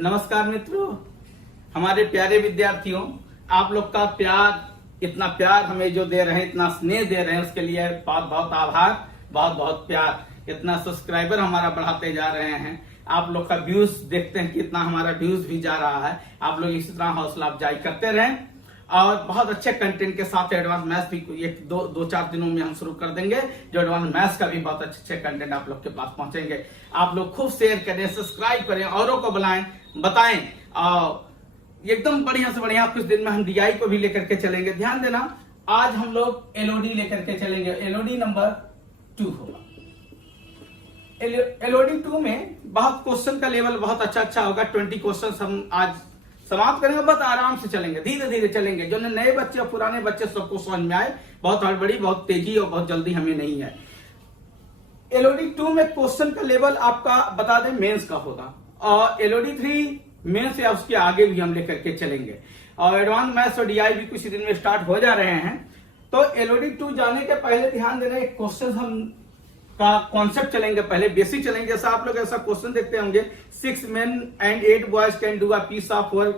नमस्कार मित्रों, हमारे प्यारे विद्यार्थियों, आप लोग का प्यार, इतना प्यार हमें जो दे रहे हैं, इतना स्नेह दे रहे हैं, उसके लिए बहुत बहुत आभार, बहुत बहुत प्यार। इतना सब्सक्राइबर हमारा बढ़ाते जा रहे हैं, आप लोग का व्यूज देखते हैं कि इतना हमारा व्यूज भी जा रहा है। आप लोग इसी तरह हौसला अफजाई करते रहें और बहुत अच्छे कंटेंट के साथ एडवांस मैथ्स भी एक दो चार दिनों में हम शुरू कर देंगे, जो एडवांस मैथ्स का भी बहुत अच्छे कंटेंट आप लोग के पास पहुंचेंगे। आप लोग खूब शेयर करें, सब्सक्राइब करें, औरों को बुलाएं, बताएं और एकदम बढ़िया से बढ़िया कुछ दिन में हम डीआई को भी लेकर के चलेंगे। ध्यान देना, आज हम लोग एलओडी लेकर के चलेंगे। एलओडी नंबर 2 होगा। एलओडी 2 में बहुत क्वेश्चन का लेवल बहुत अच्छा होगा। 20 क्वेश्चन हम आज समाप्त करेंगे। बहुत आराम से चलेंगे, धीरे धीरे चलेंगे, जो नए बच्चे और पुराने बच्चे सबको समझ में आए। बहुत हड़बड़ी, बहुत तेजी और बहुत जल्दी हमें नहीं है। एलओडी 2 में क्वेश्चन का लेवल आपका बता दें मेंस का होगा, और एलओडी 3 मेंस या उसके आगे भी हम लेकर के चलेंगे। और एडवांस मैथ्स और डीआई भी कुछ दिन में स्टार्ट हो जा रहे हैं। तो एलओडी 2 जाने के पहले ध्यान देना, एक क्वेश्चन हम का कॉन्सेप्ट चलेंगे, पहले बेसिक चलेंगे। जैसा आप लोग ऐसा क्वेश्चन देखते होंगे, 6 men and 8 boys can do a piece of work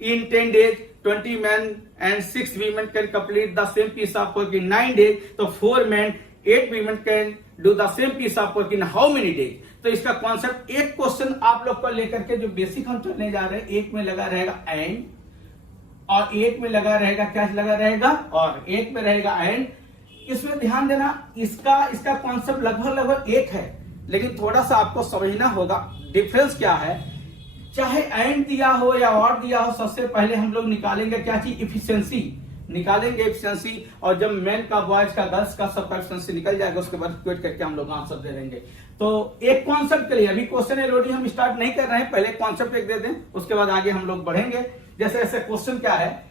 in 10 days, 20 men and 6 women can complete the same piece of work in 9 days, तो 4 men 8 women can do the same piece of work in how many days। तो इसका concept, एक question आप लोग को लेकर के जो बेसिक हम चलने जा रहे हैं, एक में लगा रहेगा एंड, और एक में लगा रहेगा क्या लगा रहेगा, और एक में रहेगा एंड। इसमें ध्यान देना, इसका कॉन्सेप्ट लगभग एक है, लेकिन थोड़ा सा आपको समझना होगा डिफरेंस क्या है। चाहे एंड दिया हो या और दिया हो, सबसे पहले हम लोग निकालेंगे क्या चीज, इफिशियंसी निकालेंगे, इफिशियंसी। और जब मेन का, बॉयज का, गर्ल्स का सबका इफिशियंसी निकल जाएगा, उसके बाद क्वेट करके हम लोग आंसर दे देंगे। तो एक कॉन्सेप्ट के लिए अभी क्वेश्चन एलओडी हम स्टार्ट नहीं कर रहे हैं, पहले कॉन्सेप्ट एक दे दें, उसके बाद आगे हम लोग बढ़ेंगे। जैसे ऐसे क्वेश्चन क्या है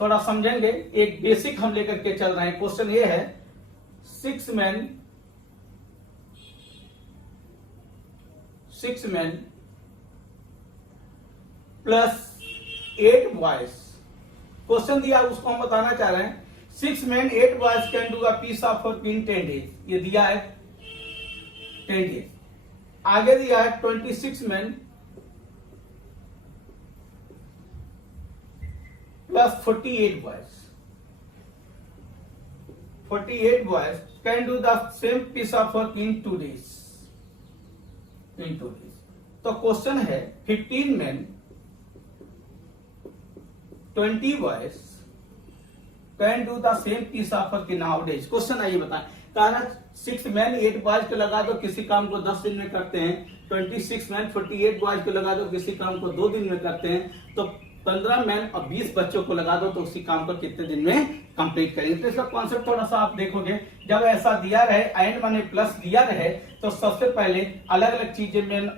थोड़ा समझेंगे। एक बेसिक हम लेकर के चल रहे हैं। क्वेश्चन ये है, 6 men प्लस 8 बॉयज। क्वेश्चन दिया, उसको हम बताना चाह रहे हैं। 6 men 8 boys can do a piece of work in 10 days, ये दिया है 10 days। आगे दिया है 26 men plus 48 boys। 48 boys can do the same piece of work in 2 days। तो क्वेश्चन है 15 men 20 boys can do the same piece of work in how days। Question आइए बताएं। कारण 6 men 8 boys को लगा दो, किसी काम को 10 दिन में करते हैं। 26 men 48 boys को लगा दो, किसी काम को 2 दिन में करते हैं। तो 15 मैन और 20 बच्चों को लगा दो, तो उसी काम को कितने दिन में कंप्लीट करेंगे। तो इसका कॉन्सेप्ट थोड़ा सा आप देखोगे, जब ऐसा दिया रहे, एंड माने प्लस दिया रहे, तो सबसे पहले अलग अलग चीजें मैन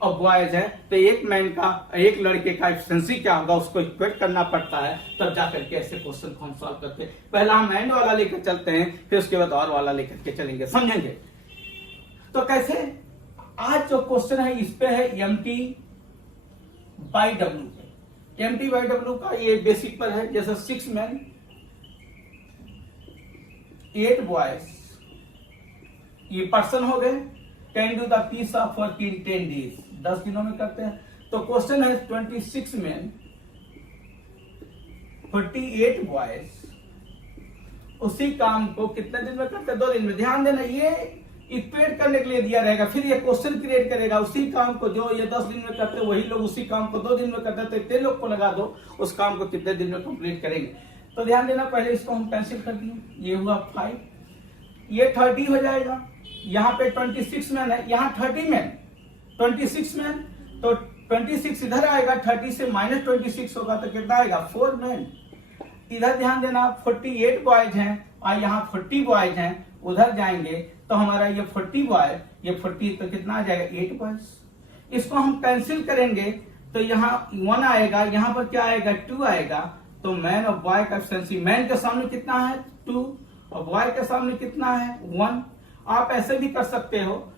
और बॉयज है, तो एक मैन का, एक लड़के का एफिशिएंसी क्या होगा, उसको इक्वेट करना पड़ता है, तब जाकर के ऐसे क्वेश्चन को हम सॉल्व करते हैं। पहला हम एंड वाला लेकर चलते हैं, फिर उसके बाद और वाला लेकर के चलेंगे, समझेंगे। तो कैसे, आज जो क्वेश्चन है इस पे है MT by W। MT by W का ये बेसिक पर है। जैसे 6 men 8 boys, ये पर्सन हो गए, can do the piece of work in 10 days, 10 दिनों में करते हैं। तो क्वेश्चन है 26 men 48 boys उसी काम को कितने दिन में करते हैं, 2 दिन में। ध्यान देना, ये इक्वेट करने के लिए दिया रहेगा, फिर ये क्वेश्चन क्रिएट करेगा। उसी काम को जो ये 10 दिन में करते हैं, वही लोग उसी काम को 2 दिन में करते हैं। तो इतने लोग को लगा दो, उस काम को कितने दिन में कंप्लीट करेंगे। तो ध्यान देना, पहले इसको हम कैंसिल कर दिए, ये हुआ 5, ये 30 हो जाएगा। यहाँ पे 26 मैन है, यहाँ 30 मैन 26 मैन, तो 26 इधर आएगा, 30 से माइनस 26 होगा, तो कितना आएगा 4 मैन। इधर ध्यान देना, 48 बॉयज हैं और यहाँ 40 बॉयज हैं, उधर जाएंगे तो हमारा ये 40 बॉय, ये 40, तो कितना आ जाएगा 8 बॉयज। इसको हम कैंसिल करेंगे तो यहाँ 1 आएगा, यहाँ पर क्या आएगा 2 आएगा। तो मैन और बॉय का एफिशिएंसी, मैन के सामने कितना है 2 और बॉय के सामने कितना है 1। आप ऐसे भी कर सकते हो,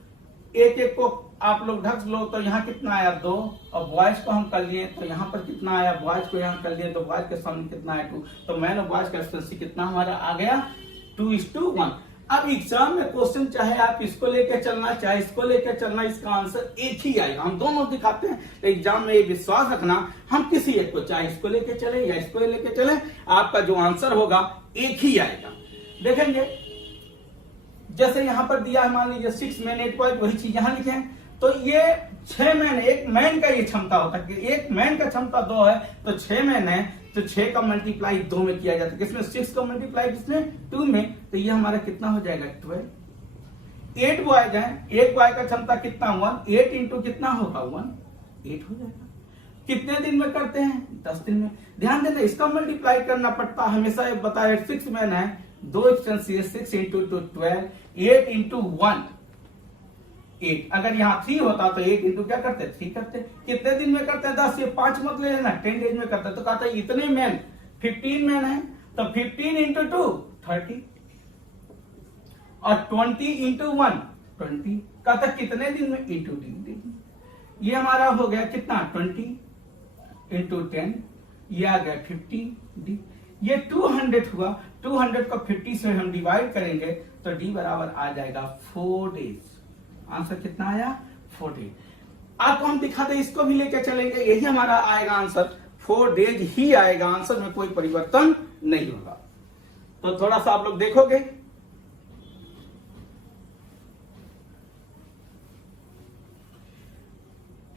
एक एक को आप लोग ढक लो, तो यहाँ कितना आया 2, और बॉयज को हम कर लिए तो यहाँ पर कितना आया, बॉयज को यहाँ कर लिए तो बॉयज के सामने कितना है 2। तो मैन और बॉयज का एफिशिएंसी कितना हमारा आ गया 2:1। अब एग्जाम में क्वेश्चन चाहे आप इसको लेकर चलना चाहे इसको लेकर चलना, इसका आंसर एक ही आएगा। हम दोनों दिखाते हैं, तो एग्जाम में ये विश्वास रखना, हम किसी एक को चाहे इसको लेकर चले या इसको लेकर चले, आपका जो आंसर होगा एक ही आएगा। देखेंगे जैसे यहां पर दिया है, मान लीजिए 6 मैन 8 बॉय, वही चीज यहां लिखे हैं। तो ये 6 मैन, एक मैन का ये क्षमता होता है कि एक मैन का क्षमता 2 है, तो 6 मैन है, तो 6 का मल्टीप्लाई 2 में किया जाता है, किसमें 6 का मल्टीप्लाई किसमें 2 में, तो ये हमारा कितना हो जाएगा 12। 8 बॉयज हैं, एक बॉय का क्षमता कितना 1, 8 इंटू कितना होगा 1, 8 हो जाएगा। कितने दिन में करते हैं 10 दिन में। ध्यान देना इसका मल्टीप्लाई करना पड़ता है हमेशा, बताया 6 मैन है, 2 एक्सटेंसिव 6 इंटू 2 12, 8 इंटू 1 8। अगर यहाँ 3 होता तो 8 इंटू क्या करते 3 करते। कितने दिन में करते हैं 10, ये 5 मत ले लेना, 10 डेज में करते। तो कहता है इतने मैन 15 मैन है, तो 15 इंटू 2 30 और 20 इंटू 1 20। कहता कितने दिन में इंटू दिन। ये हमारा हो गया कितना 20 इंटू 10, ये आ गया 50 डी। ये 200 हुआ, 200 को 50 से हम डिवाइड करेंगे तो डी बराबर आ जाएगा 4 डेज। आंसर कितना आया 4 डेज। आपको हम दिखाते इसको भी लेके चलेंगे, यही हमारा आएगा आंसर, 4 डेज ही आएगा आंसर में, कोई परिवर्तन नहीं होगा। तो थोड़ा सा आप लोग देखोगे,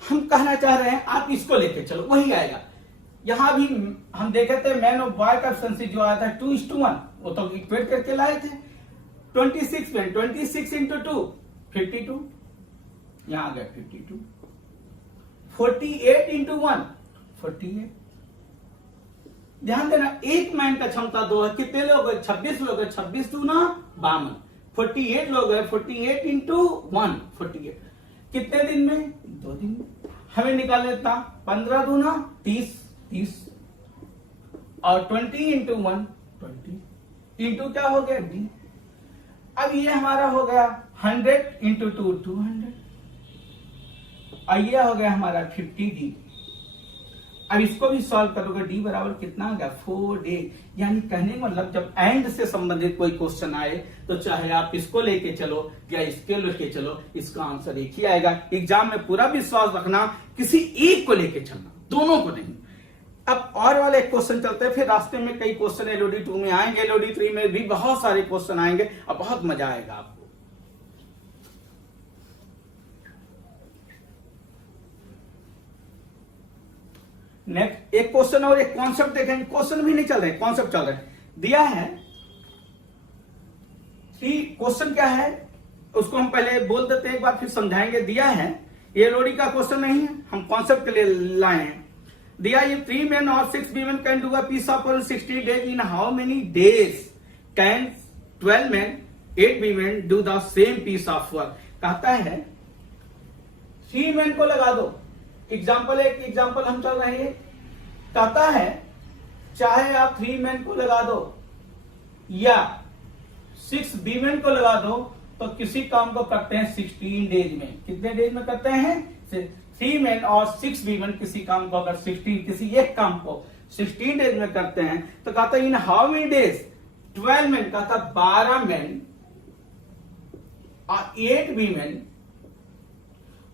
हम कहना चाह रहे हैं आप इसको लेके चलो, वही आएगा। यहां भी हम देखे थे मैन और बॉय का एफिशिएंसी जो आया था 2:1, वो तो इक्वेट करके लाए थे। 26 में 26 इंटू 2 52, यहां आ गया 52। 48 इंटू 1 48। ध्यान देना एक मैन का क्षमता 2 है, कितने लोग है 26 लोग है, 26 दूना 52, 48 लोग है, 48 इंटू 1 48। कितने दिन में 2 दिन में। हमें निकाल लेता 15 दूना 30 30 और 20 इंटू 1 20 इंटू क्या हो गया डी। अब ये हमारा हो गया 100 इंटू 2 200 और ये हो गया हमारा 50 डी। अब इसको भी सॉल्व करोगे, डी बराबर कितना आ गया 4 डे। यानी कहने का मतलब जब एंड से संबंधित कोई क्वेश्चन आए तो चाहे आप इसको लेके चलो या इसके लेके चलो, इसका आंसर एक ही आएगा। एग्जाम में पूरा विश्वास रखना, किसी एक को लेके चलना, दोनों को नहीं। अब और वाले क्वेश्चन चलते हैं, फिर रास्ते में कई क्वेश्चन एलओडी 2 में आएंगे, एलओडी 3 में भी बहुत सारे क्वेश्चन आएंगे और बहुत मजा आएगा आपको। नेक्स्ट एक क्वेश्चन और एक कॉन्सेप्ट देखेंगे, क्वेश्चन भी नहीं चल रहे, कॉन्सेप्ट चल रहे। दिया है कि क्वेश्चन क्या है उसको हम पहले बोल देते हैं, एक बार फिर समझाएंगे। दिया है ये लोडी का क्वेश्चन नहीं है, हम कॉन्सेप्ट के लिए लाए हैं। दिया ये 3 men और 6 women can do a piece of 60 days in how many days can 12 men 8 women do the same piece of work. कहता है 3 men को लगा दो, एग्जाम्पल एक एग्जाम्पल हम चल रहे हैं। कहता है चाहे आप 3 men को लगा दो या 6 women को लगा दो, तो किसी काम को करते हैं 16 डेज में। कितने डेज में करते हैं 3 men और 6 women किसी काम को अगर 16 किसी एक काम को 16 डेज में करते हैं, तो कहता है इन हाउ मेनी डेज 12 men, कहता 12 men और 8 women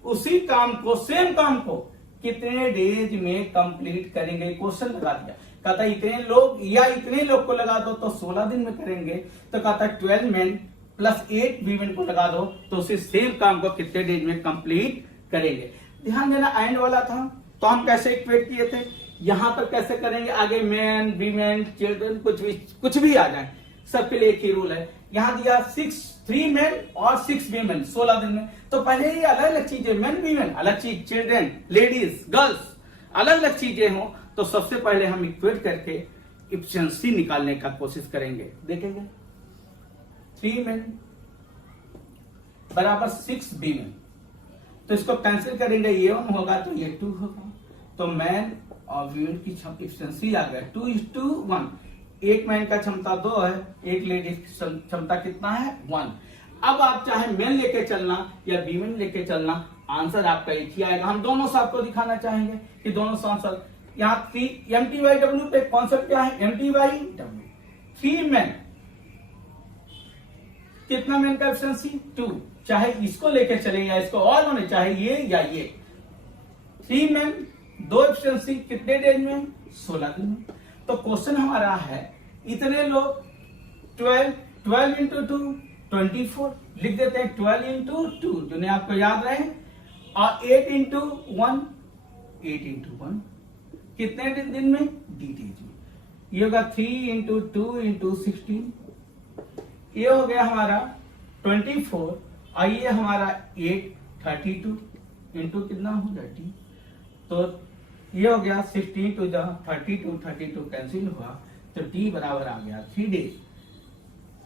उसी काम को सेम काम को कितने डेज में कंप्लीट करेंगे। क्वेश्चन लगा दिया, कहता इतने लोग या इतने लोग को लगा दो तो 16 दिन में करेंगे। तो कहता 12 men प्लस 8 women को लगा दो तो उसी सेम काम को कितने डेज में कंप्लीट करेंगे। ध्यान देना एंड वाला था, तो हम कैसे इक्वेट किए थे, यहां पर कैसे करेंगे, आगे मैन वीमेन चिल्ड्रन कुछ भी आ जाए, सबके लिए एक ही रूल है। यहां दिया 3 men और 6 women 16 दिन में, तो पहले ही अलग अलग चीजें, मेन वीमेन अलग चीज, चिल्ड्रन लेडीज गर्ल्स अलग अलग चीजें हो, तो सबसे पहले हम इक्वेट करके इफिशिएंसी निकालने का कोशिश करेंगे। देखेंगे 3 men बराबर 6 women, तो इसको कैंसिल करेंगे, ये 1 होगा तो ये 2 होगा, तो मैन और वीमेन की इफिशिएंसी आ गया 2:1। एक मैन का क्षमता 2 है, एक लेडीज की क्षमता कितना है 1। अब आप चाहे मैन लेके चलना या वीमेन लेके चलना, आंसर आपका एक ही आएगा। हम दोनों से आपको दिखाना चाहेंगे कि दोनों से आंसर यहाँ MT/W पे कॉन्सेप्ट क्या है, MT/W 3 men कितना मेन का एफिशिएंसी 2, चाहे इसको लेके चले या इसको और होने, चाहे ये या ये। 3 मेन 2 एफिशिएंसी कितने डेज में? 16 दिन में। तो क्वेश्चन हमारा है इतने लोग 12 इंटू 2 24 लिख देते हैं, 12 इंटू 2 जो आपको याद रहे, और 8 इंटू 1 8 इंटू 1 कितने दिन में? डी डेज में। ये होगा 3 इंटू 2 इंटू 16, ये हो गया हमारा 24, और ये हमारा 8 32 इंटू कितना हो जाती, तो ये हो गया 16 टू 32 कैंसिल हुआ, तो डी बराबर आ गया 3 डेज।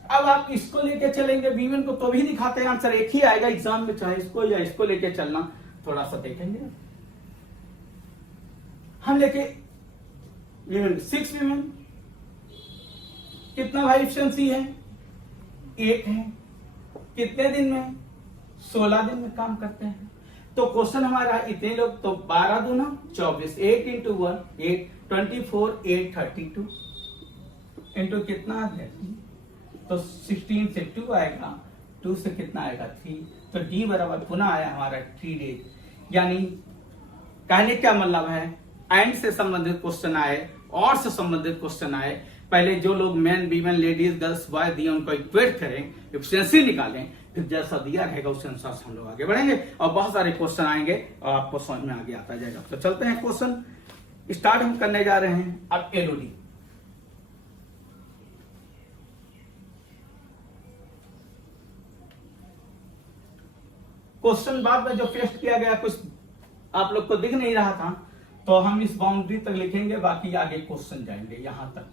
अब आप इसको लेके चलेंगे वीवन को तो भी दिखाते हैं, आंसर एक ही आएगा एग्जाम में, चाहे इसको या इसको लेके चलना, थोड़ा सा देखेंगे। हम लेके वीवन 6 वीवन कितना भाई एफिशिएंसी है? 1 है। कितने दिन में? 16 दिन में काम करते हैं। तो क्वेश्चन हमारा इतने लोग, तो 12 दूना 24, 8 इंटू 1 8 24 8 32 इंटू कितना आ गया, तो 16 से 2 आएगा, 2 से कितना आएगा 3, तो डी बराबर पुनः आया हमारा 3 डेज। यानी कहने क्या मतलब है, एंड से संबंधित क्वेश्चन आए और से संबंधित क्वेश्चन आए, पहले जो लोग main women ladies girls boy दिए उनको इक्वेट करें, एफिशिएंसी निकालें, फिर जैसा दिया रहेगा उस अनुसार से हम लोग आगे बढ़ेंगे और बहुत सारे क्वेश्चन आएंगे और आपको समझ में आगे आता जाएगा। तो चलते हैं क्वेश्चन स्टार्ट हम करने जा रहे हैं। अब एलओडी, क्वेश्चन बाद में जो पेस्ट किया गया कुछ आप लोग को दिख नहीं रहा था, तो हम इस बाउंड्री तक लिखेंगे, बाकी आगे क्वेश्चन जाएंगे, यहां तक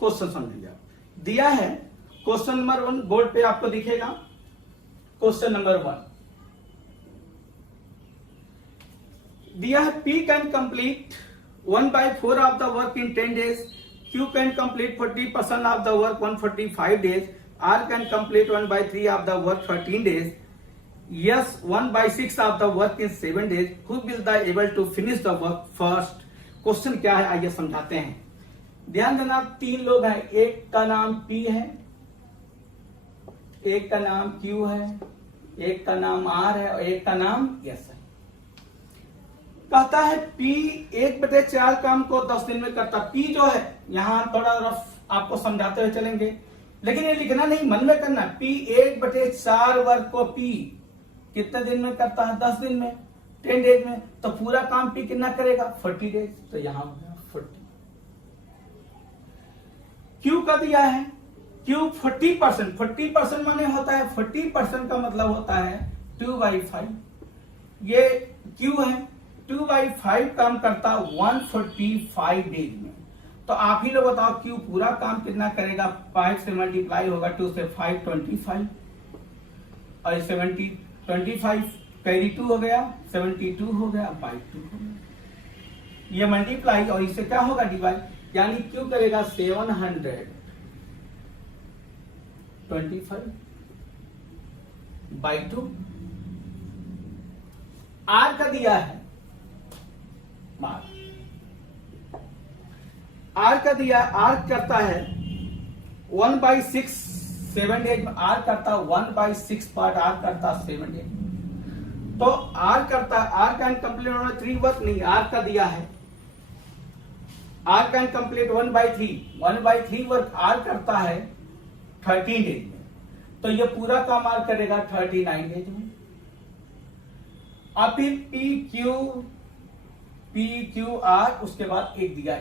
क्वेश्चन समझेंगे। दिया है क्वेश्चन नंबर 1 बोर्ड पे आपको दिखेगा। क्वेश्चन नंबर 1 दिया है, P can complete 1/4 of the work in 10 days, Q can complete 40% of the work 145 days, R can complete 1/3 of the work 13 days, Yes 1/6 of the work in 7 days. Who will be able to finish the work first? Question क्या है आइए समझाते हैं। ध्यान देना, 3 लोग हैं, एक का नाम P है, एक का नाम Q है, एक का नाम R है और एक का नाम S है। कहता है P 1/4 काम को 10 दिन में करता। P जो है यहां थोड़ा रफ आपको समझाते हुए चलेंगे, लेकिन ये लिखना नहीं, मन में करना। P 1/4 वर्क को P कितने दिन में करता है? 10 दिन में, 10 डेज में। तो पूरा काम P कितना करेगा? 40 डेज। तो यहां हो गया 40। Q का दिया है, Q 40%, 40% माने होता है, 40% का मतलब होता है 2/5। ये Q है, 2/5 काम करता 145 डेज में। तो आप ही लोग बताओ Q पूरा काम कितना करेगा? 5 से मल्टीप्लाई होगा, 2 से 5 25 और 70 25 कैरी 2 हो गया, 72 हो गया, बाई 2 हो गया। ये मल्टीप्लाई और इससे क्या होगा? डिवाइड, यानी Q करेगा 725 बाई 2। R का दिया है, R का दिया, R करता है 1/6 7 डेज में। R करता 1/6 पार्ट, R करता 7 डेज। तो R करता, R कैन कंप्लीट 3 वर्क नहीं, R का दिया है, R can complete 1/3 work R करता है 13 डेज में। तो ये पूरा काम R करेगा 39 डेज में। अब फिर PQR, उसके बाद एक दिया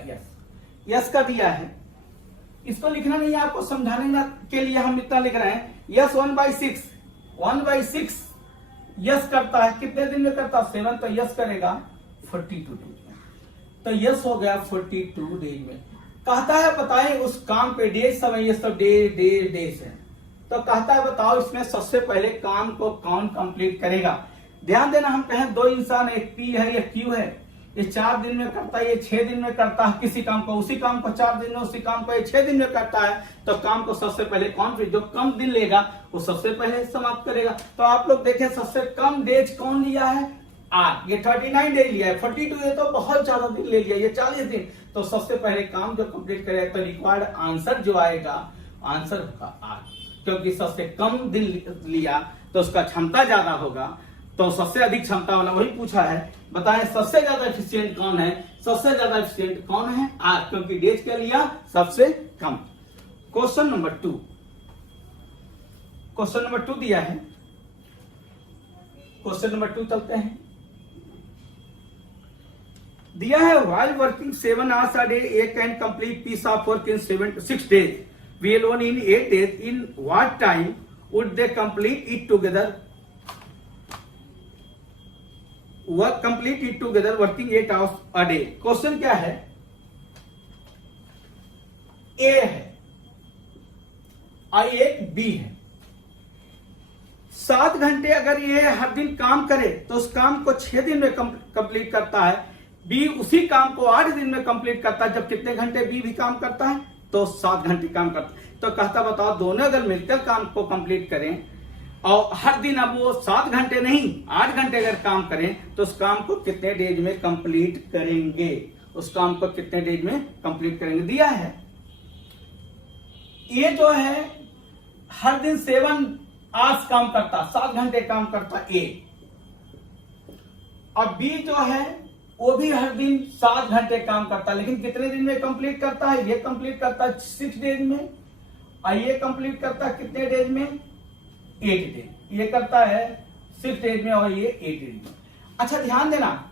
S का दिया है, इसको लिखना नहीं है, आपको समझाने के लिए हम इतना लिख रहे हैं। यस 1/6 यस करता है, कितने दिन में करता? 7, तो यस करेगा 42 डेज में। तो यस हो गया 42 डेज में। कहता है बताएं उस काम पे डेज, समय ये सब डेज है। तो कहता है बताओ इसमें सबसे पहले काम को कौन कंप्लीट करेगा। ध्यान देना, हम कहें 2 इंसान, एक P है एक Q है, ये 4 दिन में करता है, ये 6 दिन में करता है किसी काम को, उसी काम को 4 दिन में, उसी काम को ये 6 दिन में करता है। तो काम को सबसे पहले कौन, जो कम दिन लेगा वो सबसे पहले समाप्त करेगा। तो आप लोग देखें सबसे कम डेज कौन लिया है? R। ये 39 डेज लिया है, 42 ये तो बहुत ज्यादा दिन ले लिया, ये 40 दिन। तो सबसे पहले काम जो कंप्लीट करेगा, तो रिक्वायर्ड आंसर जो आएगा, आंसर होगा R, क्योंकि सबसे कम दिन लिया तो उसका क्षमता ज्यादा होगा, तो सबसे अधिक क्षमता वाला वही पूछा है। बताएं सबसे ज्यादा एफिशिएंट कौन है? सबसे ज्यादा एफिशिएंट कौन है? आर, क्योंकि डेज क्या लिया? सबसे कम। क्वेश्चन नंबर 2, क्वेश्चन नंबर 2 दिया है। क्वेश्चन नंबर 2 चलते हैं। दिया है while working 7 hours a day, A can complete piece of work in 6 days. We alone in 8 days. In what time would they complete it together? Complete it together working 8 hours a day. Question क्या है? A है और एक B है। 7 घंटे अगर ये हर दिन काम करे तो उस काम को 6 दिन में कंप्लीट करता है। बी उसी काम को 8 दिन में कंप्लीट करता है। जब कितने घंटे बी भी काम करता है? तो 7 घंटे काम करता है। तो कहता बताओ दोनों अगर मिलकर काम को कंप्लीट करें और हर दिन अब वो 7 घंटे नहीं 8 घंटे अगर काम करें तो उस काम को कितने डेज में कंप्लीट करेंगे? उस काम को कितने डेज में कंप्लीट करेंगे? दिया है ये जो है हर दिन 7 आवर्स काम करता, 7 घंटे काम करता ए, और बी जो है वो भी हर दिन 7 घंटे काम करता है, लेकिन कितने दिन में कंप्लीट करता है? ये कंप्लीट करता है 6 डेज में और ये कंप्लीट करता है कितने डेज में? 8 डेज। ये करता है 6 डेज में और ये 8 डेज में। अच्छा ध्यान देना,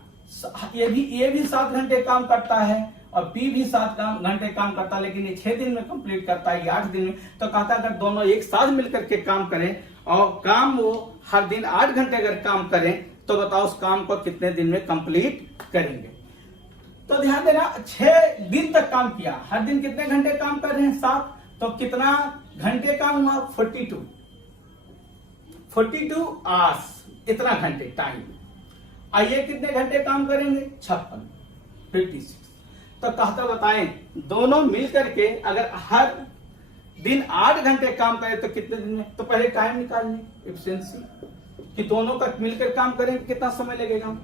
ये भी 7 घंटे काम करता है और बी भी 7 घंटे काम करता है, लेकिन ये 6 दिन में कंप्लीट करता है, ये 8 दिन में। तो कहता अगर दोनों एक साथ मिलकर के काम करें और काम वो हर दिन 8 घंटे अगर काम करें तो बताओ उस काम को कितने दिन में कंप्लीट करेंगे? तो ध्यान देना 6 दिन तक काम किया, हर दिन कितने घंटे काम कर रहे हैं? 7। तो कितना घंटे काम हुआ? 42 आवर्स, इतना घंटे टाइम। आइए कितने घंटे काम करेंगे? 56। तो कहता बताएं दोनों मिलकर के अगर हर दिन 8 घंटे काम करें तो कितने दिन में? तो पहले टाइम निकाल लें, एफिशिएंसी कि दोनों का मिलकर काम करें कितना समय लगेगा?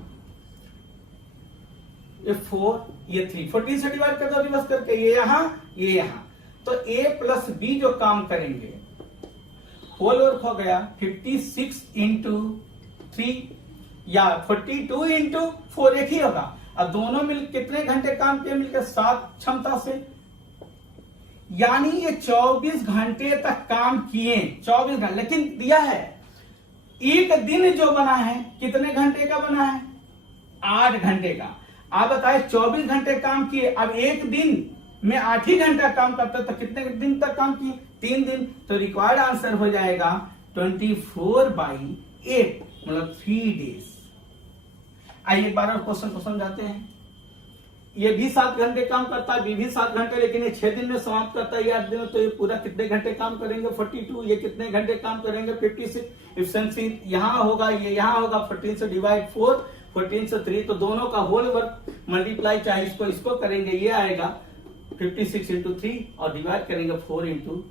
ये 4 ये 3, 14 से डिवाइड कर दो रिवर्स करके, ये यहां। तो A प्लस B जो काम करेंगे होल वर्क हो गया 56 इंटू 3 या 42 इंटू 4 एक ही होगा। अब दोनों मिल कितने घंटे काम किए? मिलकर 7 क्षमता से, यानी ये 24 घंटे तक काम किए, 24 घंटे। लेकिन दिया है एक दिन जो बना है कितने घंटे का बना है? 8 घंटे का। आप बताए 24 घंटे काम किए, अब एक दिन में 8 ही घंटा काम करते तो कितने दिन तक काम किए? 3 दिन। तो रिक्वायर्ड आंसर हो जाएगा 24/8 मतलब 3 डेज। आइए एक बार और क्वेश्चन को समझाते हैं। ये भी 7 घंटे काम करता है, बी भी 7 घंटे, लेकिन ये 6 दिन में समाप्त करता है, ये 8 दिन में। तो ये पूरा कितने घंटे काम करेंगे? 42। ये कितने घंटे काम करेंगे? 56। एफिशिएंसी यहां होगा, ये यहां होगा। 14 से डिवाइड 4, 14 से 3, तो दोनों का होल वर्क मल्टीप्लाई चाहे इसको करेंगे, ये आएगा 56 इंटू 3 और डिवाइड करेंगे 4 इंटू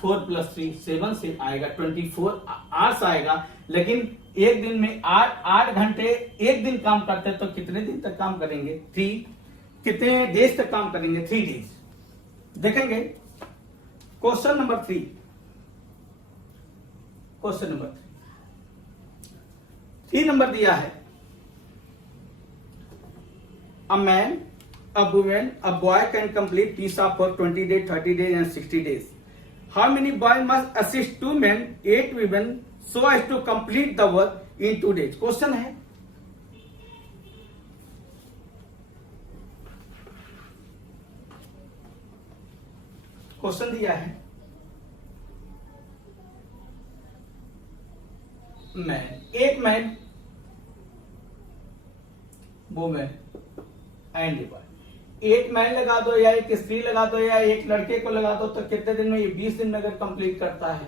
4 प्लस 3 7 से आएगा 24 आवर्स आएगा। लेकिन एक दिन में 8 घंटे एक दिन काम करते हैं तो कितने दिन तक काम करेंगे? 3। कितने डेज तक काम करेंगे? 3 डेज। देखेंगे question number 3। Question number 3 number दिया है a man, a woman, a boy can complete piece of work 20 days, 30 days and 60 days. How many boys must assist 2 men, 8 women so as to complete the work in 2 days? Question है question दिया है man, एक man, women and boy. एक man लगा दो या एक स्त्री लगा दो या एक लड़के को लगा दो तो कितने दिन में? ये 20 दिन में अगर कंप्लीट करता है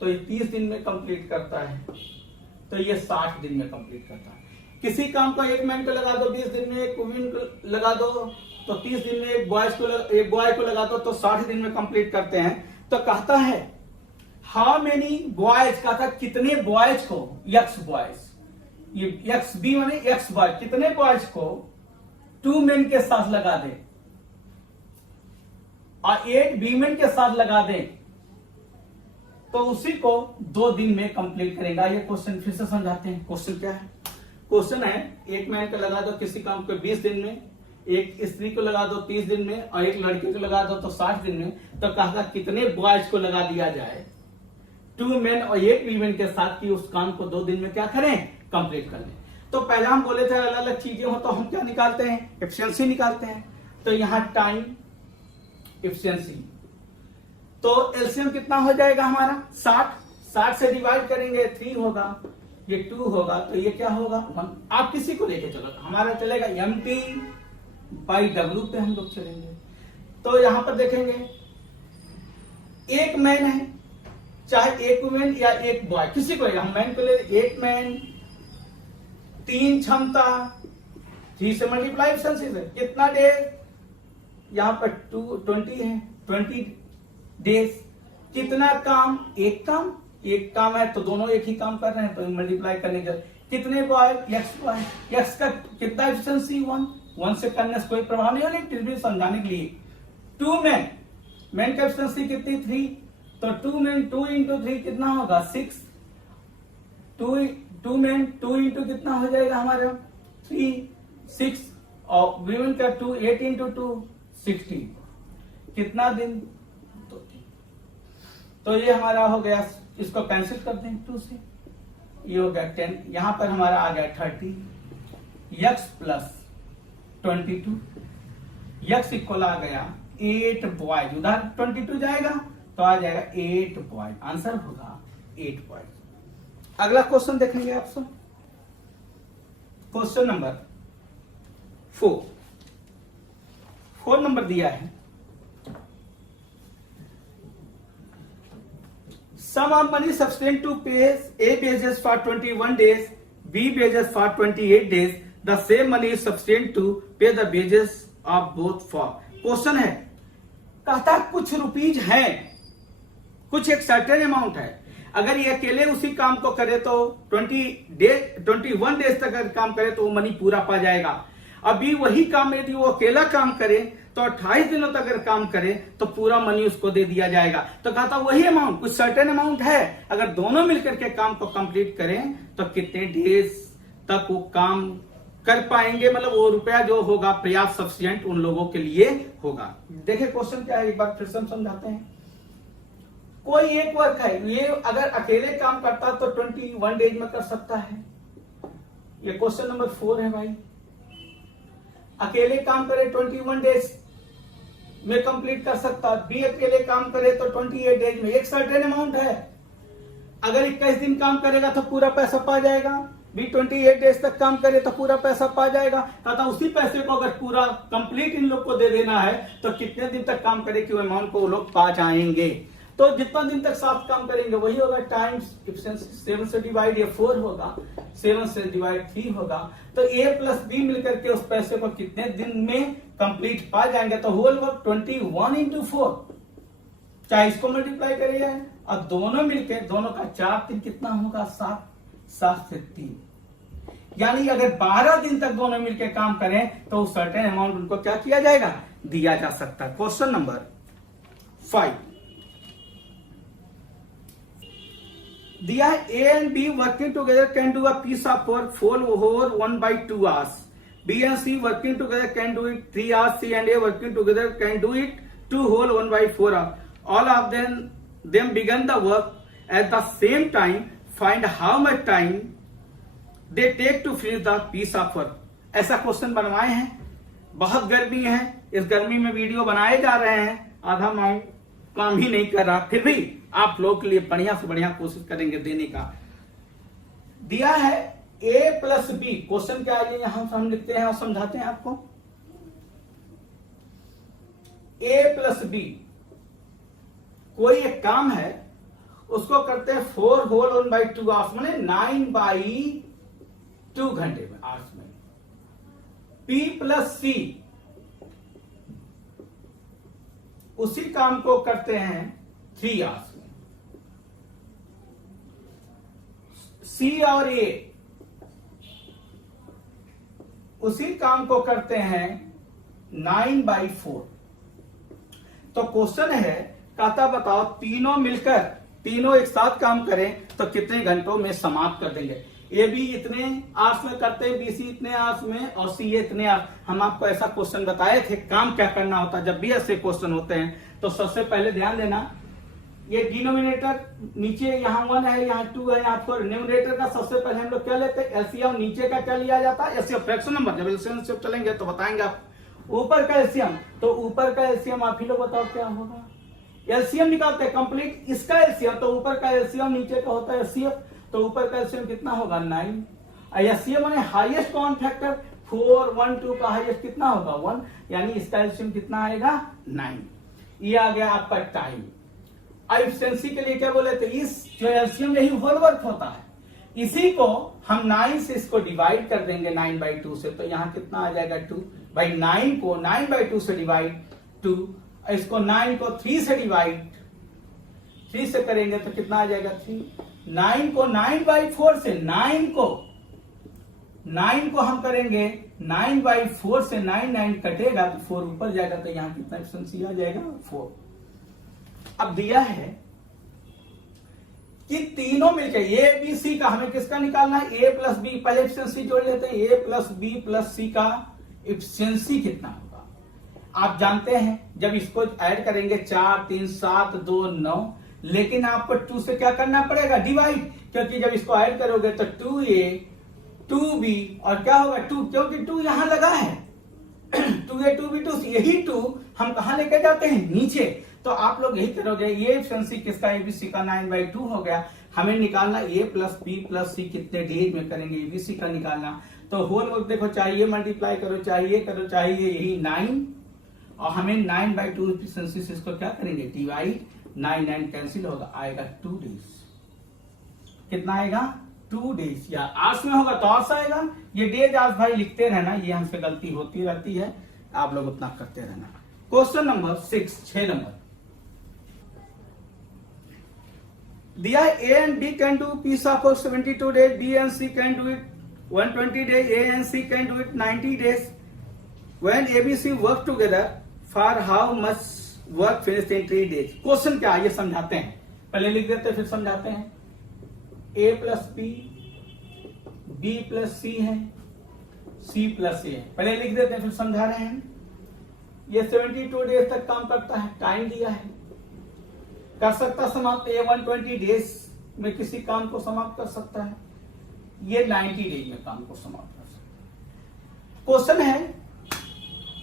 तो ये 30 दिन में कंप्लीट करता है, तो ये 60 दिन में कंप्लीट करता है। किसी काम को एक मैन को लगा दो 20 दिन में, एक वुमेन को लगा दो तो 30 दिन में, एक बॉय को लगा दो तो 60 दिन में कंप्लीट करते हैं। तो कहता है हाउ मेनी बॉयज, कहता कितने बॉयज को, एक्स बॉयज, ये एक्स बी माने एक्स बॉय, कितने बॉयज को 2 मेन के साथ लगा दे और 8 वीमेन के साथ लगा दे तो उसी को 2 दिन में कंप्लीट करेगा। ये क्वेश्चन फिर से समझाते हैं। क्वेश्चन क्या है? क्वेश्चन है एक मैन को लगा दो किसी काम को 20 दिन में, एक स्त्री को लगा दो 30 दिन में और एक लड़के को लगा दो तो 60 दिन में। तो कहा कितने बॉयज को लगा दिया जाए 2 मेन और 1 वीमेन के साथ कि उस काम को 2 दिन में क्या करें? कंप्लीट कर लें। तो पहले हम बोले थे अलग अलग चीजें हो तो हम क्या निकालते हैं? एफिशिएंसी निकालते हैं। तो यहां टाइम, एफिशिएंसी, तो एलसीएम कितना हो जाएगा हमारा? 60 से डिवाइड करेंगे 3 होगा, ये 2 होगा, तो ये क्या होगा? 1। आप किसी को लेके चलो, हमारा चलेगा MT/W पे हम लोग चलेंगे। तो यहां पर देखेंगे एक मैन है, चाहे एक वुमेन या एक बॉय, किसी को हम मैन को ले, एक मैन 3 क्षमता 3 से मल्टीप्लाई एफिशिएंसी से कितना डेज? यहां पर 20 है, 20 डेज। कितना काम? एक काम है तो दोनों एक ही काम कर रहे हैं तो मल्टीप्लाई करने के। कितने बॉय? एक्स का कितना एफिशिएंसी? 1 से करने से कोई प्रभाव नहीं होगा, फिर भी समझाने के लिए। 2 मैन का एफिशिएंसी कितनी? 3, तो 2 मैन 2 इंटू 3 कितना होगा? 6। 2 मैन 2 इंटू कितना हो जाएगा हमारा? 3, 6 और वीमेन का 2 8 इंटू 2 16। कितना दिन? तो ये हमारा हो गया, इसको कैंसिल कर दें 2 से, ये हो गया 10। यहां पर हमारा आ गया 30 x प्लस 22, x इक्वल आ गया 8 बॉयज। उधर 22 जाएगा तो आ जाएगा 8 बॉयज। आंसर होगा 8 बॉयज। अगला क्वेश्चन देखेंगे आप सब। क्वेश्चन नंबर 4 नंबर दिया है। Sum of money sufficient to pay A wages for 21 days, B wages for 28 days. The same money is sufficient to pay the wages of both for. Question है, कहता कुछ rupees है, कुछ एक certain amount है। अगर ये अकेले उसी काम को करे तो 21 डेज तक अगर काम करे तो वो मनी पूरा पा जाएगा। अभी वही काम यदि वो अकेला काम करे तो 28 दिनों तक अगर काम करे तो पूरा मनी उसको दे दिया जाएगा। तो कहता वही अमाउंट, कुछ सर्टेन अमाउंट है, अगर दोनों मिलकर के काम को कंप्लीट करें तो कितने डेज तक वो काम कर पाएंगे, मतलब वो रुपया जो होगा पर्याप्त सफिशिएंट उन लोगों के लिए होगा। देखिए क्वेश्चन क्या है, एक बार फिर से हम समझाते हैं। कोई एक वर्क है, ये अगर अकेले काम करता तो 21 डेज में कर सकता है। ये क्वेश्चन नंबर 4 है भाई। अकेले काम करे 21 डेज में कंप्लीट कर सकता, बी अकेले काम करे तो 28 डेज में। एक सर्टेन अमाउंट है, अगर 21 दिन काम करेगा तो पूरा पैसा पा जाएगा, बी 28 डेज तक काम करे तो पूरा पैसा पा जाएगा। तथा उसी पैसे को अगर पूरा कंप्लीट इन लोग को दे देना है तो कितने दिन तक काम करे कि वो अमाउंट को वो लोग पा जाएंगे। तो जितना दिन तक साथ काम करेंगे वही होगा टाइम्स एफिशिएंसी। 7 से डिवाइड ये 4 होगा, 7 से डिवाइड 3 होगा। तो ए प्लस बी मिलकर के उस पैसे को कितने दिन में कंप्लीट पा जाएंगे? तो होल वर्क 21 इंटू 4, चाहे इसको मल्टीप्लाई करिए और दोनों मिलकर दोनों का 4 दिन कितना होगा? 7 से 3। यानी अगर 12 दिन तक दोनों मिलकर काम करें तो सर्टेन अमाउंट उनको क्या किया जाएगा? दिया जा सकता है। क्वेश्चन नंबर 5 दिया है, A and B working together can do a piece of work for over 1/2 hours. B and C working together can do it 3 hours. C and A working together can do it 2 whole 1/4 hours. All of them began the work at the same time. Find how much time they take to finish the piece of work. ऐसा question बनवाए हैं। बहुत गर्मी है, इस गर्मी में video बनाए जा रहे हैं, आधा माइंड काम ही नहीं कर रहा, फिर भी आप लोग के लिए बढ़िया से बढ़िया कोशिश करेंगे देने का। दिया है A प्लस बी, क्वेश्चन क्या है यहां हम लिखते हैं और समझाते हैं आपको। A प्लस बी, कोई एक काम है उसको करते हैं 4 होल 1/2 आवर्स, माने 9/2 घंटे में, आवर्स में। P प्लस सी, उसी काम को करते हैं 3 आवर्स में। सी और ए उसी काम को करते हैं 9/4। तो क्वेश्चन है, कहता बताओ तीनों मिलकर तीनों एक साथ काम करें तो कितने घंटों में समाप्त कर देंगे। ए बी इतने आवर्स में करते हैं, बी सी इतने आवर्स में और सी ए इतने आवर्स। हम आपको ऐसा क्वेश्चन बताए थे काम क्या करना होता है जब भी ऐसे क्वेश्चन होते हैं। तो सबसे पहले ध्यान देना, ये डिनोमिनेटर नीचे यहाँ 1 है, यहाँ 2 है, यहाँ 4। न्यूमरेटर का सबसे पहले हम लोग क्या लेते हैं, एलसीएम। नीचे का क्या लिया जाता है, एलसीएम फ्रैक्शन नंबर। जब एलसीएम से चलेंगे तो बताएंगे आप। ऊपर का एलसीएम, तो ऊपर का एलसीएम आप ही लोग बताओ क्या होगा। एलसीएम निकालते हैं कंप्लीट, इसका एलसीएम तो ऊपर का एलसीएम, नीचे का होता है एचसीएफ। तो ऊपर का एलसीएम कितना होगा 9। एचसीएफ माने हाईएस्ट कॉमन फैक्टर 4 1 2 का हाईएस्ट कितना होगा 1, यानी इसका एलसीएम कितना आएगा 9। ये आ गया आपका टाइम। एफिशिएंसी के लिए क्या बोले थे, इस जो एलसीएम यही होल वर्क होता है, इसी को हम 9 से इसको डिवाइड कर देंगे 9/2 से। तो यहाँ कितना आ जाएगा 2 भाई 9 को 9/2 से डिवाइड 2, इसको 9 को 3 से डिवाइड 3 से करेंगे तो कितना आ जाएगा 3। 9 को 9/4 से 9 को हम करेंगे 9/4 से 9 कटेगा तो 4 ऊपर जाएगा, तो यहाँ कितना एफिशिएंसी आ जाएगा 4। अब दिया है कि तीनों मिलकर ए बी सी का हमें किसका निकालना है, ए प्लस बी। पहले एफिशिएंसी जोड़ लेते हैं, ए प्लस बी प्लस सी का एफिशिएंसी कितना होगा। आप जानते हैं जब इसको ऐड करेंगे 4 3 7 2 9, लेकिन आपको 2 से क्या करना पड़ेगा डिवाइड, क्योंकि जब इसको ऐड करोगे तो 2a 2b और क्या होगा 2, क्योंकि 2 यहां लगा है 2a 2b 2c, यही 2 हम कहां लेके जाते हैं नीचे। तो आप लोग यही करोगे, ये एफिशिएंसी किसका एबीसी का 9/2 हो गया। हमें निकालना ए प्लस बी प्लस सी कितने डेज में करेंगे, एबीसी का निकालना। तो होल वर्क देखो, चाहिए मल्टीप्लाई करो, चाहिए करो, चाहिए यही 9 और हमें 9/2 एफिशिएंसी से इसको क्या करेंगे डिवाइड, 9 9 कैंसिल होगा, आएगा 2 डेज। कितना आएगा 2 डेज, या आवर्स में होगा तो आवर्स आएगा। ये डेज आवर्स भाई लिखते रहना, ये हमसे गलती होती रहती है, आप लोग उतना करते रहना। क्वेश्चन नंबर 6 नंबर दिया है, A and B can do piece of 72 days, B and C can do it 120 days, A and C can do it 90 days. When ABC work together for how much work finish in 3 days. Question क्या है ये समझाते हैं, पहले लिख देते हैं फिर समझाते हैं। ए प्लस बी प्लस सी है, सी प्लस ए है, पहले लिख देते हैं फिर समझा रहे हैं। ये 72 डेज तक काम करता है, टाइम दिया है, कर सकता समाप्त। ये 120 डेज में किसी काम को समाप्त कर सकता है, ये 90 डेज में काम को समाप्त कर सकता है। क्वेश्चन है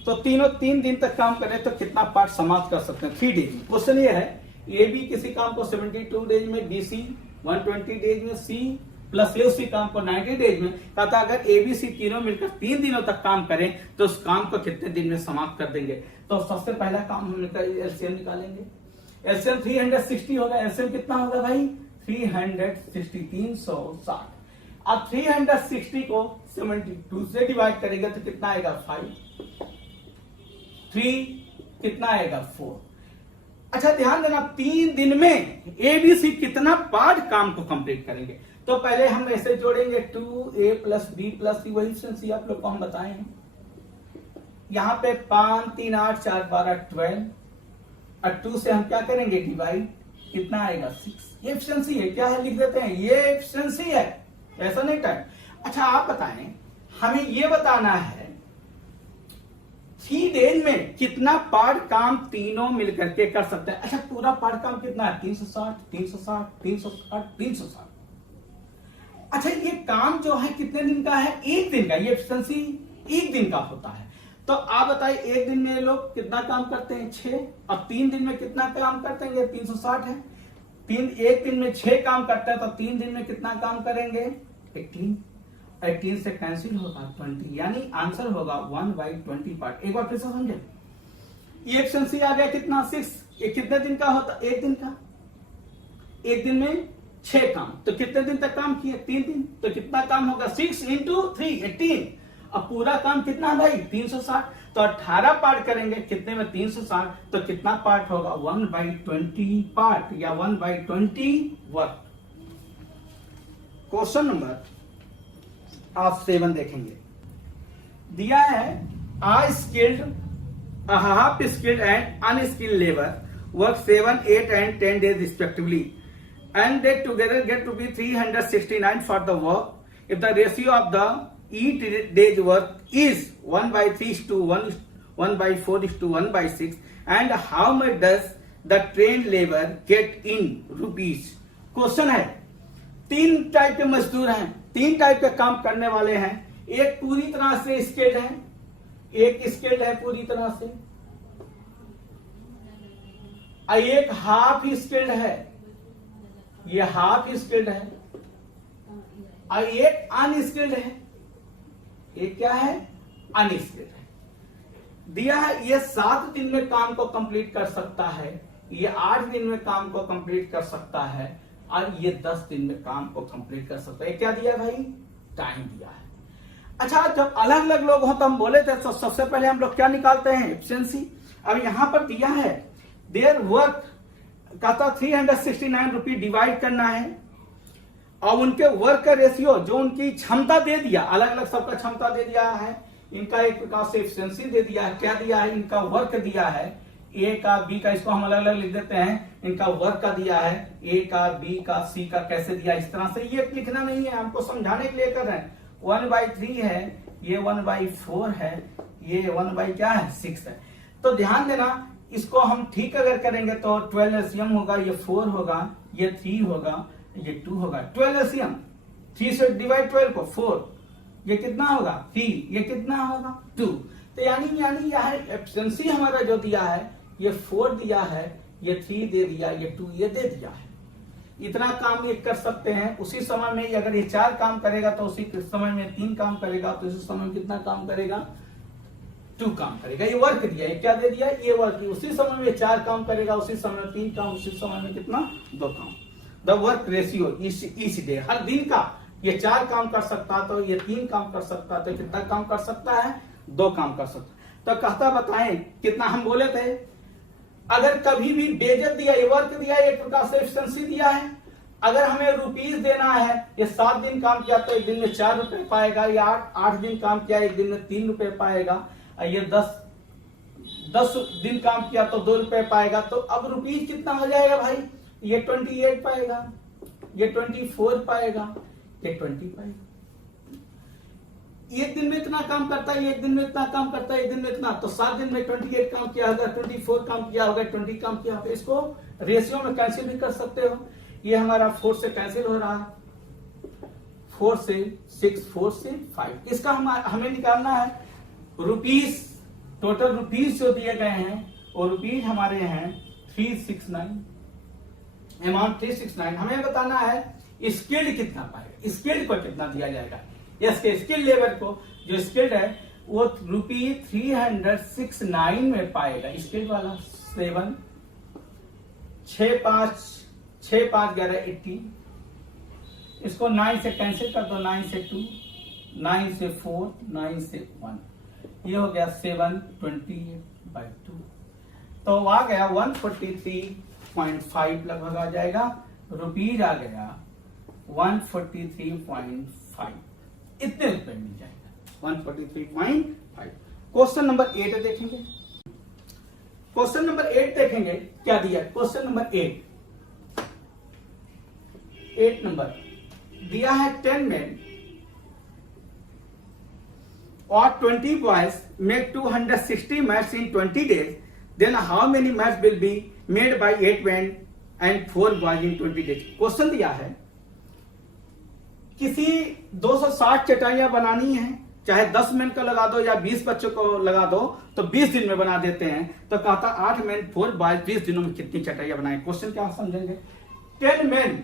तो तीनों 3 दिन तक काम करें तो कितना पार्ट समाप्त कर सकते हैं 3 डेज में। क्वेश्चन ये है, ए बी किसी काम को 72 डेज में, बी सी 120 डेज में, सी प्लस ए उसी काम को 90 डेज में। कहता अगर ए बी सी तीनों मिलकर 3 दिनों तक काम करें तो उस काम को कितने दिन में समाप्त कर देंगे। तो सबसे पहला काम हम एलसीएम निकालेंगे। एलसीएम 360 होगा, एलसीएम कितना होगा भाई 360 360। अब 360 को 72 से डिवाइड करेंगे तो कितना आएगा 5, 3 कितना आएगा 4। अच्छा ध्यान देना, 3 दिन में एबीसी कितना पार्ट काम को कंप्लीट करेंगे। तो पहले हम ऐसे जोड़ेंगे 2a प्लस बी प्लस सी, वही एफिशिएंसी आप लोग को हम बताए हैं। यहां पे 5 3 8 4 12 12 और 2 से हम क्या करेंगे डिवाइड, कितना आएगा 6। ये एफिशिएंसी है, क्या है लिख देते हैं, ये एफिशिएंसी है, ऐसा नहीं टाइम। अच्छा आप बताएं, हमें ये बताना है 3 डेज में कितना पार्ट काम तीनों मिलकर के कर सकते हैं। अच्छा पूरा पार्ट काम कितना है 360 360 360 360। अच्छा ये काम जो है कितने दिन का है, 1 दिन का, ये एफिशिएंसी 1 दिन का होता है। तो आप बताइए 1 दिन में लोग कितना काम करते हैं 6, और 3 दिन में कितना काम करते हैं 360 है। 1 दिन में 6 काम करते हैं तो 3 दिन में कितना काम करेंगे 18। 18 से कैंसिल होगा 20, यानी आंसर होगा 1/20 पार्ट। एक बार फिर से समझे, ये एफिशिएंसी आ गया कितना 6। ये कितने दिन का होता, 1 दिन का। 1 दिन में 6 काम, तो कितने दिन तक काम किए 3 दिन, तो कितना काम होगा 6 × 3 18। अब पूरा काम कितना भाई 360, तो 18 पार्ट करेंगे, कितने में 360, तो कितना पार्ट होगा 1/20 पार्ट या 1/20 वर्क। क्वेश्चन नंबर आप 7 देखेंगे, दिया है half skilled and unskilled labour work 7 8 and 10 days respectively and they together get to be 369 for the work. If the ratio of the each day's work is 1/3:1, 1/4:1/6, and how much does the trained labor get in rupees? Question है, 3 type के मजदूर हैं, 3 type के काम करने वाले हैं। एक पूरी तरह से स्किल्ड है, एक स्किल्ड है पूरी तरह से, और एक हाफ स्किल्ड है, ये हाफ स्किल्ड है, और एक अनस्किल्ड है। ये क्या है? अनस्किल्ड है। दिया है ये 7 दिन में काम को कंप्लीट कर सकता है, ये 8 दिन में काम को कंप्लीट कर सकता है, और ये 10 दिन में काम को कंप्लीट कर सकता है। क्या दिया भाई? टाइम दिया है। अच्छा, जब अलग अलग लोग हो तो हम बोले थे तो सबसे पहले हम लोग क्या निकालते हैं? एफिशिएंसी। अब यहां पर दिया है देयर वर्क कहता 369 रुपये डिवाइड करना है, और उनके वर्क का रेशियो जो उनकी क्षमता दे दिया, अलग अलग सबका क्षमता दे दिया है, इनका एक प्रकार से एफिशिएंसी दे दिया है। क्या दिया है? इनका वर्क दिया है, ए का बी का, इसको हम अलग अलग लिख देते हैं। इनका वर्क का दिया है, ए का बी का सी का, कैसे दिया इस तरह से। ये लिखना नहीं है, हमको समझाने के लिए कर रहे हैं। 1/3 है, ये 1/4 है, ये 1/6 है। तो ध्यान देना, इसको हम ठीक अगर करेंगे तो 12 एलसीएम होगा, ये 4 होगा, ये 3 होगा, ये 2 होगा। 12 एलसीएम, 3 से डिवाइड 12 को 4, ये कितना होगा? 3, ये कितना होगा? 2। तो यानी यह एफिशिएंसी हमारा जो दिया है, ये 4 दिया है, ये 3 दे दिया, ये 2 ये दे दिया है। इतना काम ये कर सकते हैं। उसी समय में अगर ये 4 काम करेगा तो उसी समय में 3 काम करेगा, तो उसी समय में कितना काम करेगा? 2 काम करेगा। ये वर्क दिया, ये क्या दे दिया? ये वर्क। उसी समय में 4 काम करेगा, उसी समय में 3 काम, उसी समय में कितना? 2 काम। The work ratio each day, हर दिन का ये 4 काम कर सकता, तो ये 3 काम कर सकता, तो कितना काम कर सकता है? 2 काम कर सकता। तो कहता बताएं कितना हम बोले थे, अगर कभी भी बेजत दिया, ये वर्क दिया, एक प्रकार से एफिशिएंसी दिया है, अगर हमें रुपीस देना है, ये 7 दिन काम किया तो 1 दिन में 4 रुपए पाएगा, या 8 दिन काम किया 1 दिन में 3 रुपए पाएगा, ये 10 दिन काम किया तो 2 रुपए पाएगा। तो अब रुपीस कितना हो जाएगा भाई? ये 28 पाएगा, ये 24 पाएगा, ये 20 पाएगा। 1 दिन में इतना काम करता है, 1 दिन में इतना काम करता है, 1 दिन में इतना, तो 7 दिन में 28 काम किया होगा, 24 काम किया होगा, 20 काम किया होगा। इसको रेशियो में कैंसिल भी कर सकते हो। ये हमारा 4 से कैंसिल हो रहा है, 4 से 6, 4 से 5। इसका हमें निकालना है रुपीस। टोटल रुपीस जो दिए गए हैं वो रुपीस हमारे हैं 369, अमाउंट 369। हमें बताना है स्किल्ड कितना पाएगा, स्किल्ड को कितना दिया जाएगा। इसके स्किल्ड लेबर को, जो स्किल्ड है वो ₹369 में पाएगा। स्किल्ड वाला 7, 6 5 11 80। इसको 9 से कैंसिल कर दो, 9 से 2, 9 से 4, 9 से 1, ये हो गया 7/20/2। तो आ गया 143.5 लगभग आ जाएगा। रुपीज आ गया 143.5, इतने रुपए मिल जाएगा 143.5। क्वेश्चन नंबर 8 देखेंगे। क्वेश्चन नंबर 8 देखेंगे क्या दिया। क्वेश्चन नंबर 8 नंबर दिया है 10 men or 20 boys make 260 mats in 20 days, then how many mats will be made by 8 men and 4 boys in 20 days? Question दिया है किसी 260 चटाइयां बनानी है, चाहे 10 मैन को लगा दो या 20 बच्चों को लगा दो, तो 20 दिन में बना देते हैं। तो कहता 8 मैन 4 बॉयज 20 दिनों में कितनी चटाइयां बनाए। क्वेश्चन क्या समझेंगे। 10 मैन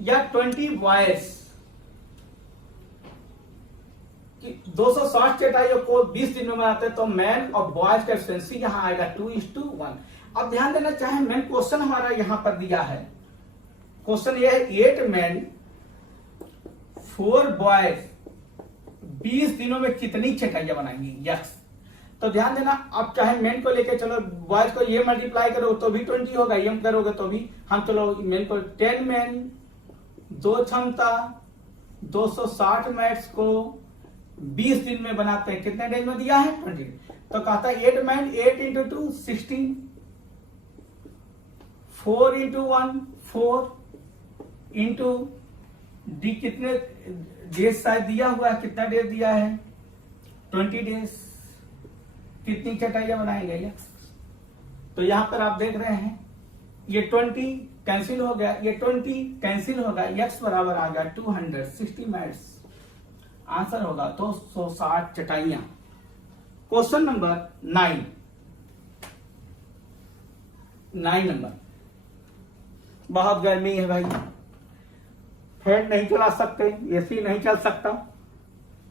या 20 बॉयज 260 चटाइयों को 20 दिन में बनाते हैं, तो मैन और बॉयज का एफिशिएंसी यहां आएगा 2:1। अब ध्यान देना चाहे मैन क्वेश्चन हमारा यहां पर दिया है। क्वेश्चन ये है 8 मैन 4 बॉयज 20 दिनों में कितनी चटाइयां बनाएंगी। यस, तो ध्यान देना, आप चाहे मैन को लेके चलो, बॉयज को ये मल्टीप्लाई करो तो भी 20 होगा, ये करोगे तो भी। हम चलो मैन को 10 मैन 2 क्षमता 260 मैट्स को 20 दिन में बनाते हैं। कितने डेज में दिया है 20। तो कहता है 8 मैन 8 × 2 16, 4 इंटू 1 4 इंटू डी, कितने डेज शायद दिया हुआ है, कितना डेज दिया है 20 डेज। कितनी चटाइयां बनाएंगे ये, तो यहां पर आप देख रहे हैं ये 20 कैंसिल हो गया, ये 20 कैंसिल हो गया, x बराबर आ गया 260 मिनट्स। आंसर होगा 260 चटाइयां। क्वेश्चन नंबर 9 नंबर, बहुत गर्मी है भाई, फैन नहीं चला सकते, एसी नहीं चल सकता,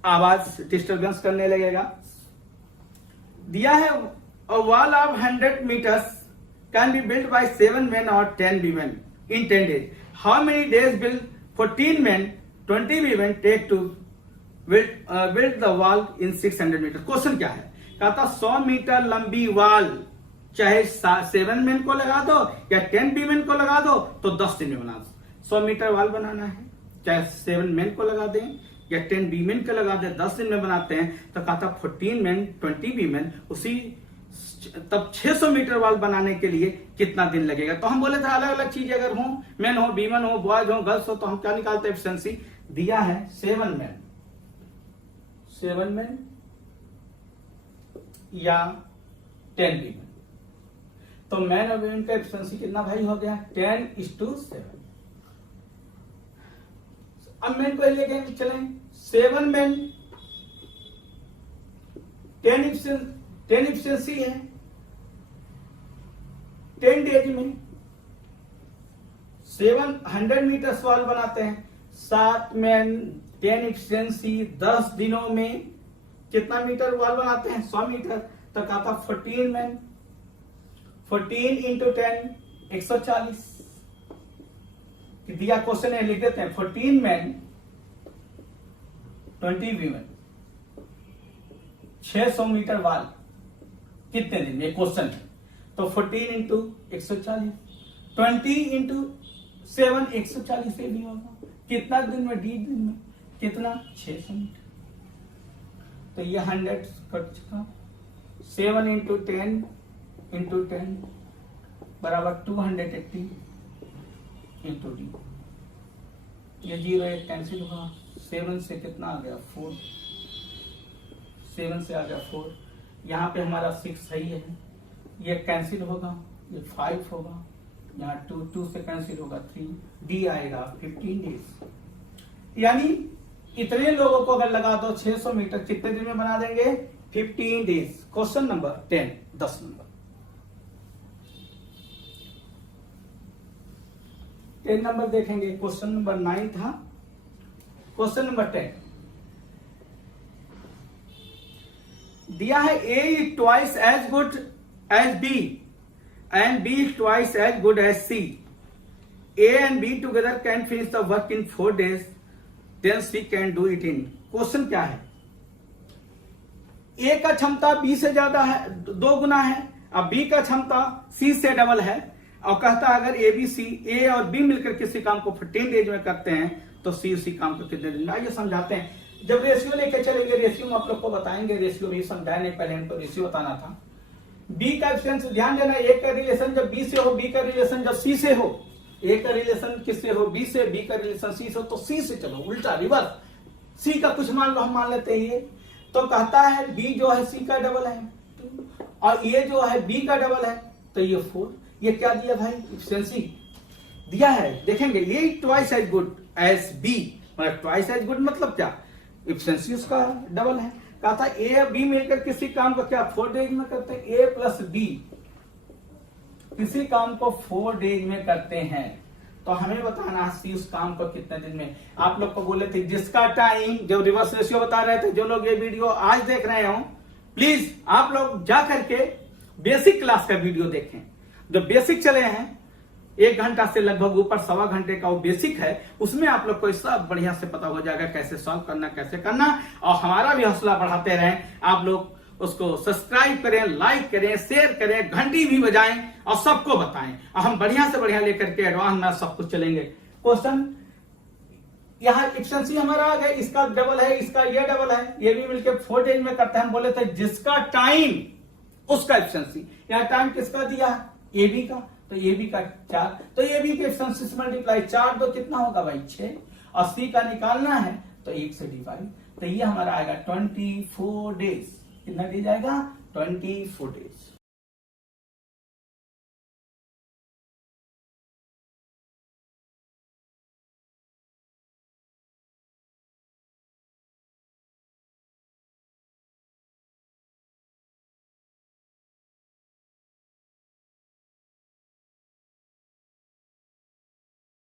आवाज डिस्टरबेंस करने लगेगा। दिया है a wall of 100 meters can be built by 7 men or 10 women in 10 days. How many days will 14 men, 20 women take to build the wall in 600 meters? Question क्या है, कहा था 100 मीटर लंबी वॉल चाहे 7 men को लगा दो या 10 women को लगा दो तो 10 दिन में बना दो। 100 मीटर वॉल बनाना है, चाहे 7 men को लगा दें या 10 women को लगा दें, 10 दिन में बनाते हैं। तो कहा था 14 men 20 women, उसी तब 600 मीटर वॉल बनाने के लिए कितना दिन लगेगा। तो हम बोले थे अलग अलग चीज अगर हो, मेन हो, वीमेन हो, बॉयज हो, गर्ल्स हो, तो हम क्या निकालते हैं एफिशिएंसी। दिया है 7 men या 10 वीमेन, तो मैन और वीमेन का एफिशिएंसी कितना भाई हो गया 10:7। अब मेन को लेके चलें, 7 men 10 एफिशिएंसी है 10 डेज में। 700 मीटर वॉल बनाते हैं, 7 men 10 एफिशिएंसी 10 दिनों में कितना मीटर वॉल बनाते हैं 100 मीटर। तो कहा था 14 men 14 इंटू 10 140 दिया। क्वेश्चन है लिख देते हैं 14 men 20 women 600 मीटर वॉल कितने दिन में, क्वेश्चन है। तो 14 इंटू 140 20 इंटू 7 140 से भी होगा कितना दिन में, 1.5 दिन में कितना 600 मीटर। तो ये 100 कट चुका, 7 इंटू 10 बराबर 280 इंटू डी। ये 0 1 कैंसिल हुआ, 7 से कितना आ गया 4, 7 से आ गया 4, यहाँ पे हमारा 6 सही है, ये कैंसिल होगा, ये 5 होगा, यहाँ 2 से कैंसिल होगा 3, डी आएगा 15 डेज। यानी इतने लोगों को अगर लगा दो 600 मीटर कितने दिन में बना देंगे 15 days. Question number 10 number 10 number देखेंगे, क्वेश्चन नंबर 9 था। क्वेश्चन नंबर 10 दिया है A is twice as good as B and B is twice as good as C. A and B together can finish the work in 4 days, then C can do it in। Question क्या है, A का क्षमता B से ज्यादा है, 2 गुना है, अब B का क्षमता C से डबल है, और कहता है अगर A और B मिलकर किसी काम को 15 डेज में करते हैं तो C उसी काम को कितने दिन में। आइए समझाते हैं। जब रेशियो लेके चलेंगे, रेशियो में आप लोग को बताएंगे, रेशियो भी समझाए नहीं, पहले हमको रेशियो बताना था। बी का एफिशिएंसी ध्यान देना, ए का रिलेशन जब बी से हो, बी का रिलेशन जब सी से हो, ए का रिलेशन किससे हो बी से, बी का रिलेशन सी से हो, तो सी से चलो उल्टा रिवर्स। सी का कुछ मान लो, हम मान लेते हैं ये, तो कहता है बी जो है सी का डबल है और ये जो है बी का डबल है, तो ये 4। ये क्या दिया भाई एफिशिएंसी दिया है, देखेंगे ये twice as good as B, मतलब ट्वाइस एज गुड मतलब क्या, एफिशिएंसी उसका डबल है। कहा था ए और बी मिलकर किसी काम को क्या 4 डेज में करते हैं, ए प्लस बी किसी काम को 4 डेज में करते हैं, तो हमें बताना सी उस काम को कितने दिन में। आप लोग को बोले थे जिसका टाइम, जो रिवर्स रेशियो बता रहे थे, जो लोग ये वीडियो आज देख रहे हो प्लीज आप लोग जा करके बेसिक क्लास का वीडियो देखें। जो बेसिक चले हैं 1 घंटा से लगभग ऊपर 1.25 घंटे का वो बेसिक है, उसमें आप लोग को सब बढ़िया से पता हो जाएगा कैसे सॉल्व करना, कैसे करना। और हमारा भी हौसला बढ़ाते रहें, आप लोग उसको सब्सक्राइब करें, लाइक करें, शेयर करें, घंटी भी बजाएं और सबको बताएं, और हम बढ़िया से बढ़िया लेकर के एडवांस में सब कुछ चलेंगे। क्वेश्चन यहाँ एफिशिएंसी हमारा आ गया, इसका डबल है, इसका ये डबल है, ये भी मिलकर 4 डेज में करते हैं। हम बोले थे जिसका टाइम उसका एफिशिएंसी, यहाँ टाइम किसका दिया ए बी का, तो ये भी का 4, तो ये भी के एक्सटेंशन से मल्टीप्लाई, 4 2 कितना होगा भाई 6, 80 का निकालना है तो 1 से डिवाइड, तो ये हमारा आएगा 24 डेज। कितना डेज आएगा 24 डेज।